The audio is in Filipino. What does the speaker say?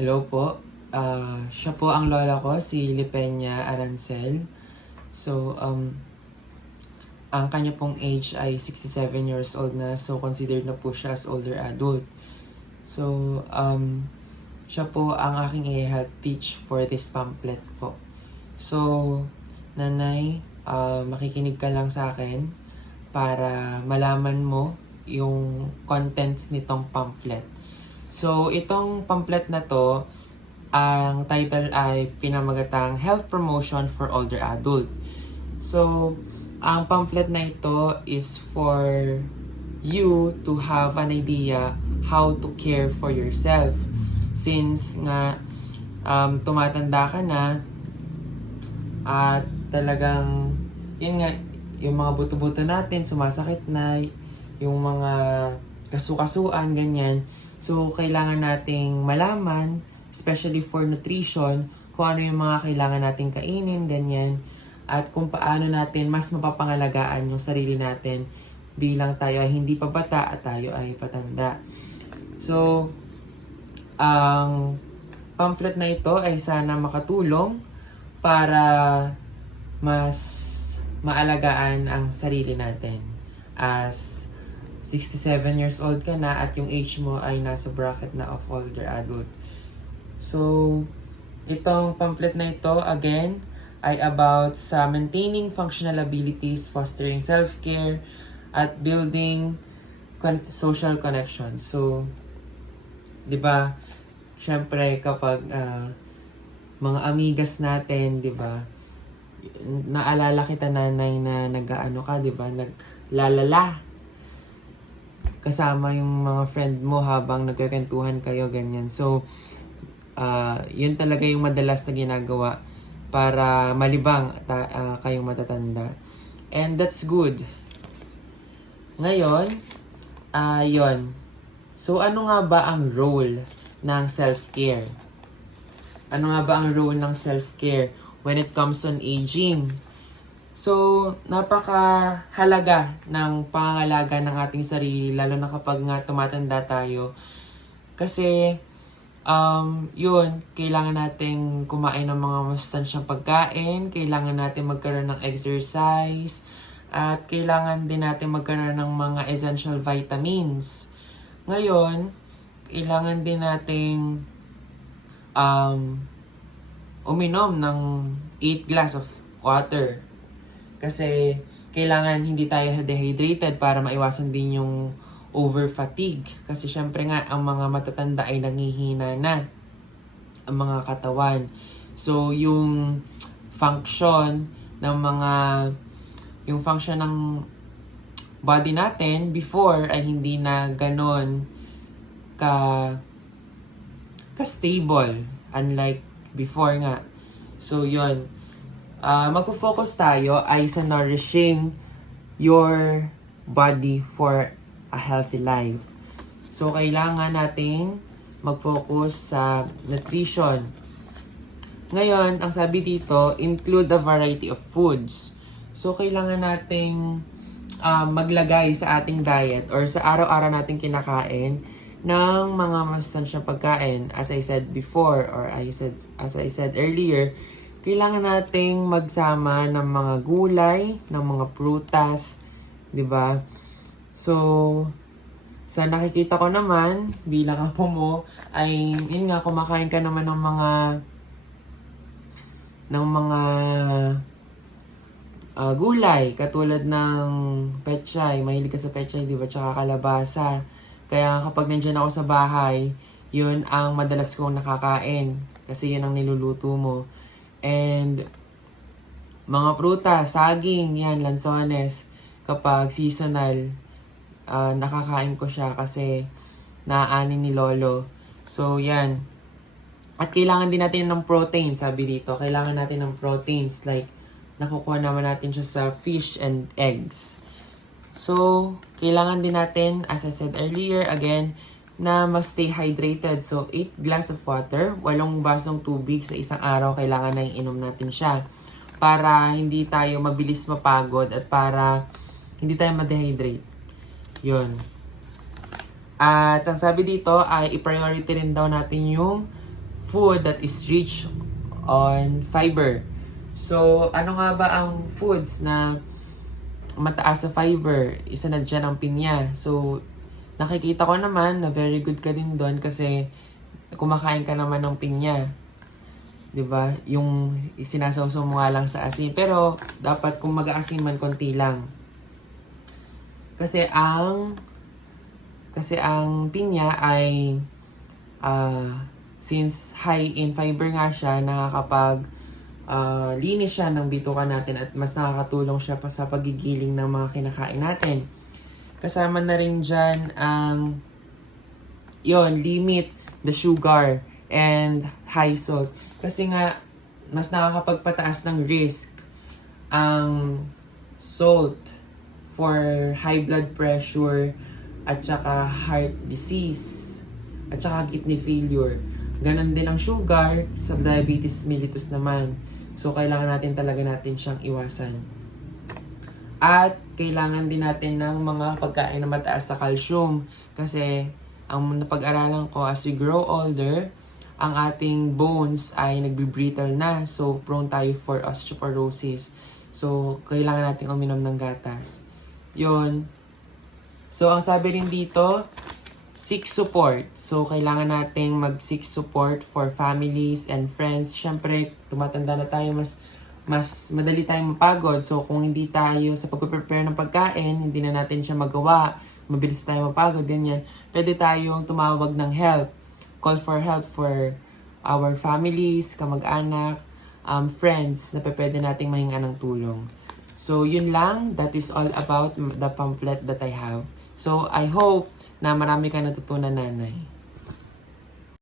Hello po. Siya po ang lola ko, si Lipenya Arancel. So, ang kanya pong age ay 67 years old na. So, considered na po siya as older adult. So, siya po ang aking i-help teach for this pamphlet po. So, nanay, makikinig ka lang sa akin para malaman mo yung contents nitong pamphlet. So, itong pamphlet na to, ang title ay pinamagatang Health Promotion for Older Adult. So, ang pamphlet na ito is for you to have an idea how to care for yourself. Since nga, tumatanda ka na, at talagang, yun nga, yung mga buto-buto natin, sumasakit na, yung mga kasukasuan, ganyan. So, kailangan nating malaman, especially for nutrition, kung ano yung mga kailangan nating kainin, ganyan. At kung paano natin mas mapapangalagaan yung sarili natin bilang tayo ay hindi pa bata at tayo ay patanda. So, ang pamphlet na ito ay sana makatulong para mas maalagaan ang sarili natin as 67 years old ka na at yung age mo ay nasa bracket na of older adult. So, itong pamphlet na ito, again, ay about sa maintaining functional abilities, fostering self-care, at building social connections. So, di ba, syempre kapag mga amigas natin, di ba, naalala kita nanay na nag-ano ka, di ba, naglalala kasama yung mga friend mo habang nagkakwentuhan kayo, ganyan. So, yun talaga yung madalas na ginagawa para malibang kayong matatanda. And that's good. Ngayon, yun. So, ano nga ba ang role ng self-care? Ano nga ba ang role ng self-care when it comes on aging? So, napakahalaga ng pangangalaga ng ating sarili, lalo na kapag nga tumatanda tayo. Kasi, yun, kailangan nating kumain ng mga masustansyang pagkain, kailangan natin magkaroon ng exercise, at kailangan din natin magkaroon ng mga essential vitamins. Ngayon, kailangan din nating uminom ng 8 glass of water. Kasi kailangan hindi tayo dehydrated para maiwasan din yung over fatigue. Kasi syempre nga, ang mga matatanda ay nangihina na ang mga katawan. So, yung function ng body natin before ay hindi na ganon ka-stable. Unlike before nga. So, yun. Magpo-focus tayo ay sa nourishing your body for a healthy life. So, kailangan nating mag-focus sa nutrition. Ngayon, ang sabi dito, include a variety of foods. So, kailangan nating maglagay sa ating diet or sa araw-araw nating kinakain ng mga masustansyang pagkain. As I said before, or as I said earlier, kailangan nating magsama ng mga gulay, ng mga prutas, 'di ba? So, sa nakikita ko naman, bilang apo mo, ay, yun nga, kumakain ka naman ng mga gulay, katulad ng pechay. Mahilig ka sa pechay, di ba? Tsaka kalabasa. Kaya kapag nandiyan ako sa bahay, yun ang madalas kong nakakain. Kasi yun ang niluluto mo. And, mga prutas, saging, yan, lansones. Kapag seasonal, nakakain ko siya kasi naaanin ni Lolo. So, yan. At kailangan din natin ng protein, sabi dito. Kailangan natin ng proteins like nakukuha naman natin siya sa fish and eggs. So, kailangan din natin, as I said earlier, again, na stay hydrated. So, 8 glass of water, 8 basong tubig sa isang araw, kailangan na iinom natin siya. Para hindi tayo mabilis mapagod at para hindi tayo ma-dehydrate. Yun. At ang sabi dito ay i-priority rin daw natin yung food that is rich on fiber. So, ano nga ba ang foods na mataas sa fiber? Isa na dyan ang pinya. So, nakikita ko naman na very good ka din doon kasi kumakain ka naman ng pinya. 'Di ba? Yung sinasawsaw mo nga lang sa asin. Pero, dapat kung mag-aasin man, konti lang. Kasi ang pinya ay since high in fiber nga siya, linis siya ng bituka natin at mas nakakatulong siya pa sa pagigiling ng mga kinakain natin. Kasama na rin dyan ang limit the sugar and high salt. Kasi nga, mas nakakapagpataas ng risk ang salt for high blood pressure at saka heart disease at saka kidney failure. Ganon din ang sugar sa diabetes mellitus naman. So, kailangan natin siyang iwasan. At, kailangan din natin ng mga pagkain na mataas sa calcium. Kasi, ang napag-aralan ko, as we grow older, ang ating bones ay nagbe-brittle na. So, prone tayo for osteoporosis. So, kailangan natin uminom ng gatas. Yun. So, ang sabi rin dito, seek support. So, kailangan nating mag-seek support for families and friends. Siyempre, tumatanda na tayo, mas madali tayong mapagod. So, kung hindi tayo sa pag-prepare ng pagkain, hindi na natin siya magawa, mabilis tayo mapagod, ganyan, pwede tayong tumawag ng help. Call for help for our families, kamag-anak, friends, na pwede nating mahinga ng tulong. So, yun lang. That is all about the pamphlet that I have. So, I hope na marami ka natutunan, nanay.